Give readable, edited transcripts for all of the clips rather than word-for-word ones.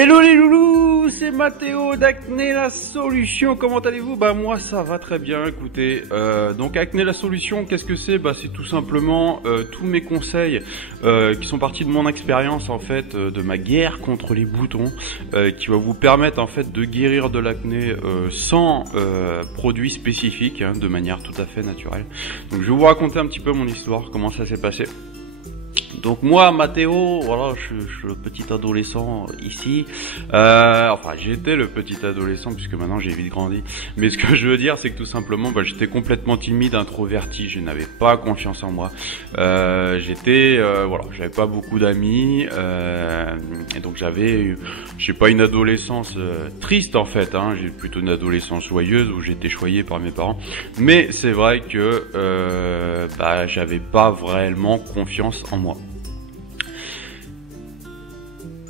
Hello les loulous, c'est Mathéo d'Acné la Solution. Comment allez-vous? Bah moi ça va très bien. Écoutez, donc Acné la Solution, qu'est-ce que c'est? Bah c'est tout simplement tous mes conseils qui sont partis de mon expérience en fait, de ma guerre contre les boutons, qui va vous permettre en fait de guérir de l'acné sans produits spécifiques, hein, de manière tout à fait naturelle. Donc je vais vous raconter un petit peu mon histoire, comment ça s'est passé. Donc moi, Mathéo, voilà, je suis le petit adolescent ici. Enfin, j'étais le petit adolescent puisque maintenant j'ai vite grandi. Mais ce que je veux dire, c'est que tout simplement, j'étais complètement timide, introverti. Je n'avais pas confiance en moi. Voilà, j'avais pas beaucoup d'amis. Et donc j'avais, je sais pas, une adolescence triste en fait. Hein. J'ai plutôt une adolescence joyeuse où j'étais choyé par mes parents. Mais c'est vrai que j'avais pas vraiment confiance en moi.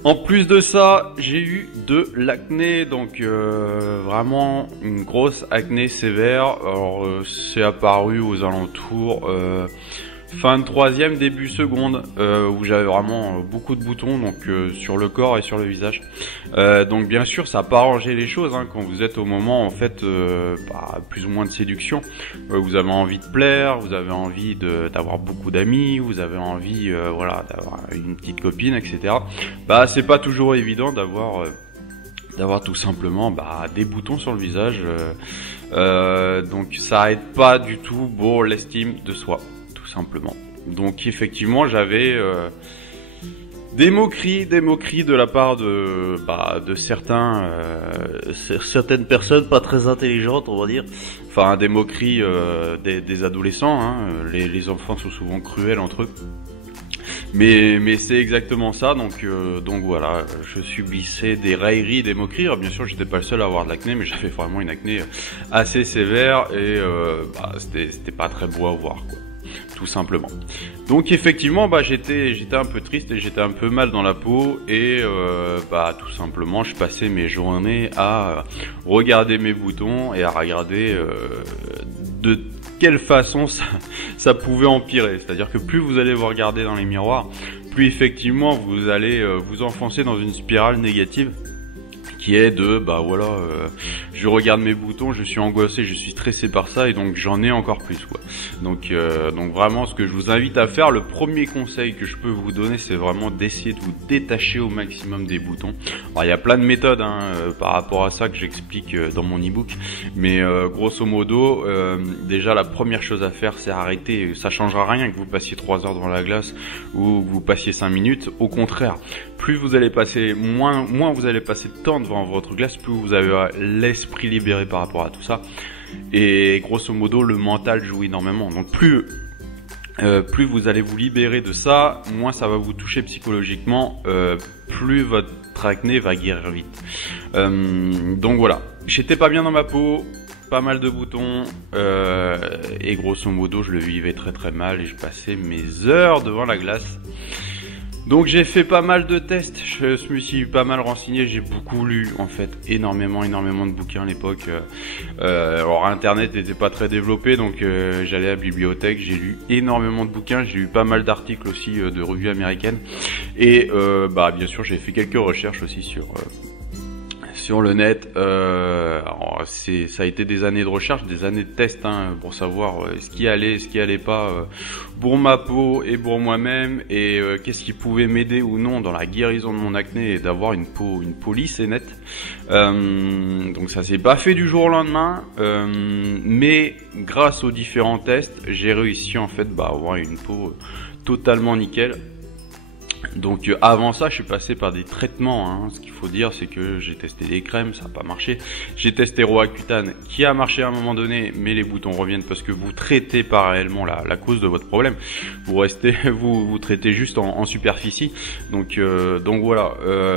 En plus de ça, j'ai eu de l'acné, donc vraiment une grosse acné sévère. Alors c'est apparu aux alentours fin de troisième, début seconde, où j'avais vraiment beaucoup de boutons, donc sur le corps et sur le visage. Donc bien sûr, ça n'a pas arrangé les choses hein, quand vous êtes au moment en fait plus ou moins de séduction. Vous avez envie de plaire, vous avez envie d'avoir beaucoup d'amis, vous avez envie voilà d'avoir une petite copine, etc. Bah c'est pas toujours évident d'avoir tout simplement des boutons sur le visage. Donc ça aide pas du tout pour l'estime de soi. Simplement. Donc effectivement j'avais des moqueries de la part de certaines personnes pas très intelligentes, on va dire. Enfin des moqueries des adolescents, hein. Les enfants sont souvent cruels entre eux. Mais c'est exactement ça, donc voilà, je subissais des railleries, des moqueries. Alors bien sûr, j'étais pas le seul à avoir de l'acné, mais j'avais vraiment une acné assez sévère et c'était pas très beau à voir, quoi. Tout simplement. Donc effectivement, j'étais un peu triste et j'étais un peu mal dans la peau et tout simplement, je passais mes journées à regarder mes boutons et à regarder de quelle façon ça pouvait empirer. C'est-à-dire que plus vous allez vous regarder dans les miroirs, plus effectivement vous allez vous enfoncer dans une spirale négative qui est de je regarde mes boutons, je suis angoissé, je suis stressé par ça et donc j'en ai encore plus, quoi. Donc vraiment ce que je vous invite à faire, le premier conseil que je peux vous donner, c'est vraiment d'essayer de vous détacher au maximum des boutons. Alors il y a plein de méthodes par rapport à ça que j'explique dans mon ebook, mais grosso modo déjà la première chose à faire, c'est arrêter. Ça changera rien que vous passiez 3 heures devant la glace ou que vous passiez 5 minutes. Au contraire, plus vous allez passer, moins vous allez passer de temps devant votre glace, plus vous avez l'esprit libéré par rapport à tout ça. Et grosso modo, le mental joue énormément. Donc plus vous allez vous libérer de ça, moins ça va vous toucher psychologiquement, plus votre acné va guérir vite. Donc voilà, j'étais pas bien dans ma peau, pas mal de boutons, et grosso modo je le vivais très très mal et je passais mes heures devant la glace. Donc j'ai fait pas mal de tests, je me suis pas mal renseigné, j'ai beaucoup lu en fait, énormément de bouquins à l'époque. Alors internet n'était pas très développé, donc j'allais à la bibliothèque, j'ai lu énormément de bouquins, j'ai lu pas mal d'articles aussi de revues américaines. Et bien sûr j'ai fait quelques recherches aussi sur le net. Alors ça a été des années de recherche, des années de tests pour savoir ce qui allait pas pour ma peau et pour moi-même, et qu'est-ce qui pouvait m'aider ou non dans la guérison de mon acné et d'avoir une peau lisse et nette. Donc ça s'est pas fait du jour au lendemain, mais grâce aux différents tests, j'ai réussi en fait à avoir une peau totalement nickel. Donc avant ça, je suis passé par des traitements. Ce qu'il faut dire, c'est que j'ai testé des crèmes, ça n'a pas marché. J'ai testé Roaccutane, qui a marché à un moment donné, mais les boutons reviennent parce que vous traitez pas réellement la cause de votre problème. Vous traitez juste en superficie. Donc voilà,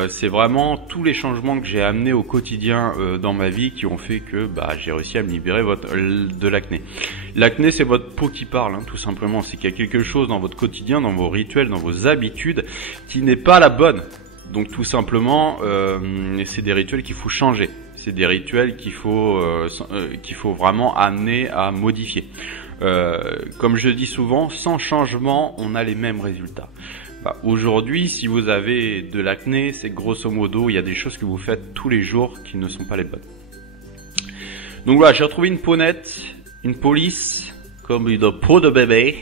c'est vraiment tous les changements que j'ai amenés au quotidien dans ma vie qui ont fait que j'ai réussi à me libérer de l'acné. L'acné, c'est votre peau qui parle, tout simplement. C'est qu'il y a quelque chose dans votre quotidien, dans vos rituels, dans vos habitudes, qui n'est pas la bonne. Donc tout simplement, c'est des rituels qu'il faut changer. C'est des rituels qu'il faut vraiment amener à modifier. Comme je dis souvent, sans changement, on a les mêmes résultats. Bah, aujourd'hui, si vous avez de l'acné, c'est grosso modo, il y a des choses que vous faites tous les jours qui ne sont pas les bonnes. Donc voilà, j'ai retrouvé une peau nette, une peau lisse, comme une peau de bébé.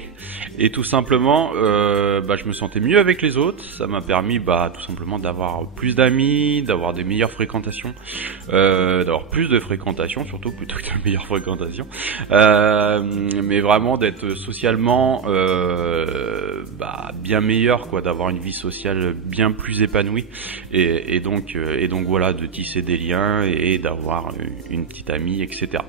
Et tout simplement, je me sentais mieux avec les autres. Ça m'a permis tout simplement d'avoir plus d'amis, d'avoir des meilleures fréquentations, d'avoir plus de fréquentation surtout plutôt que de meilleures fréquentations. Mais vraiment d'être socialement bien meilleur, quoi, d'avoir une vie sociale bien plus épanouie. Et donc voilà, de tisser des liens et d'avoir une petite amie, etc.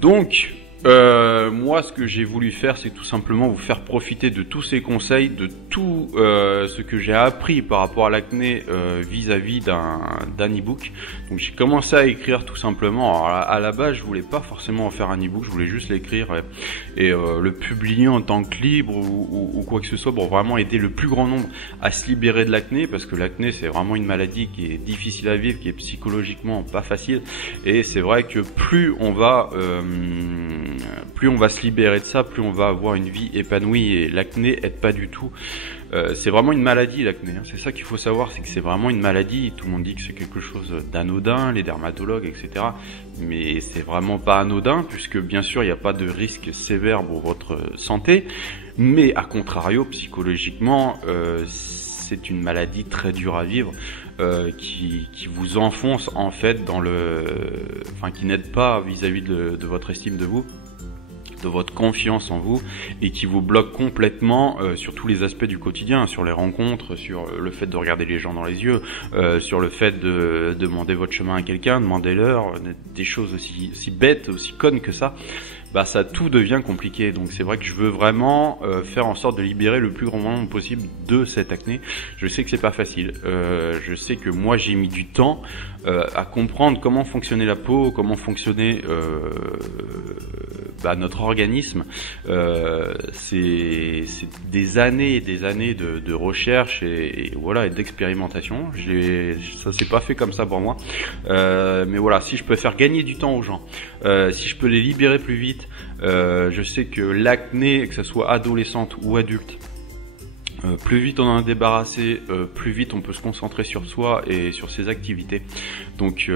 Donc moi, ce que j'ai voulu faire, c'est tout simplement vous faire profiter de tous ces conseils, de tout ce que j'ai appris par rapport à l'acné vis-à-vis d'un e-book. Donc j'ai commencé à écrire tout simplement. Alors, à la base, je voulais pas forcément en faire un e-book, je voulais juste l'écrire et le publier en tant que livre ou quoi que ce soit pour vraiment aider le plus grand nombre à se libérer de l'acné, parce que l'acné, c'est vraiment une maladie qui est difficile à vivre, qui est psychologiquement pas facile. Et c'est vrai que plus on va se libérer de ça, plus on va avoir une vie épanouie, et l'acné aide pas du tout. C'est vraiment une maladie, l'acné, hein. C'est ça qu'il faut savoir, c'est que c'est vraiment une maladie. Tout le monde dit que c'est quelque chose d'anodin, les dermatologues, etc. Mais c'est vraiment pas anodin, puisque bien sûr il n'y a pas de risque sévère pour votre santé, mais à contrario, psychologiquement, c'est une maladie très dure à vivre, qui vous enfonce en fait qui n'aide pas vis-à-vis de votre estime de vous, de votre confiance en vous, et qui vous bloque complètement sur tous les aspects du quotidien, sur les rencontres, sur le fait de regarder les gens dans les yeux, sur le fait de demander votre chemin à quelqu'un, demander l'heure, des choses aussi bêtes, aussi connes que ça. Ça tout devient compliqué. Donc c'est vrai que je veux vraiment faire en sorte de libérer le plus grand nombre possible de cette acné. Je sais que c'est pas facile. Je sais que moi j'ai mis du temps à comprendre comment fonctionnait la peau, comment fonctionnait notre organisme. C'est des années et des années de recherche et voilà, et d'expérimentation. Ça s'est pas fait comme ça pour moi. Mais voilà, si je peux faire gagner du temps aux gens, si je peux les libérer plus vite, je sais que l'acné, que ce soit adolescente ou adulte, plus vite on en est débarrassé, plus vite on peut se concentrer sur soi et sur ses activités. Donc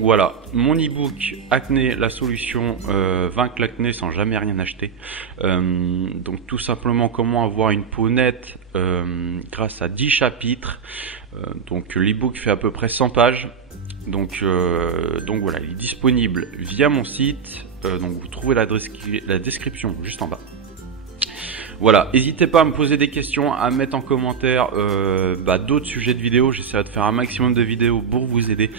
voilà, mon e-book Acné, la solution, vaincre l'acné sans jamais rien acheter. Donc tout simplement comment avoir une peau nette grâce à 10 chapitres. Donc l'e-book fait à peu près 100 pages. Donc voilà, il est disponible via mon site. Donc vous trouvez la description juste en bas. Voilà, n'hésitez pas à me poser des questions, à mettre en commentaire d'autres sujets de vidéos. J'essaierai de faire un maximum de vidéos pour vous aider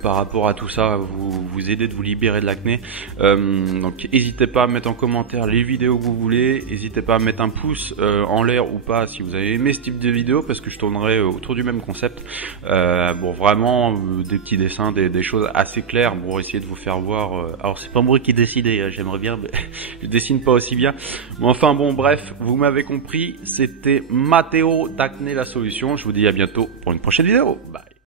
par rapport à tout ça, vous aider de vous libérer de l'acné. Donc n'hésitez pas à mettre en commentaire les vidéos que vous voulez. N'hésitez pas à mettre un pouce en l'air ou pas si vous avez aimé ce type de vidéo, parce que je tournerai autour du même concept. Vraiment des petits dessins, des choses assez claires pour essayer de vous faire voir. Alors c'est pas moi qui décide, j'aimerais bien, mais je dessine pas aussi bien. Mais enfin bon, bref. Vous m'avez compris, c'était Mathéo d'Acné la solution. Je vous dis à bientôt pour une prochaine vidéo. Bye.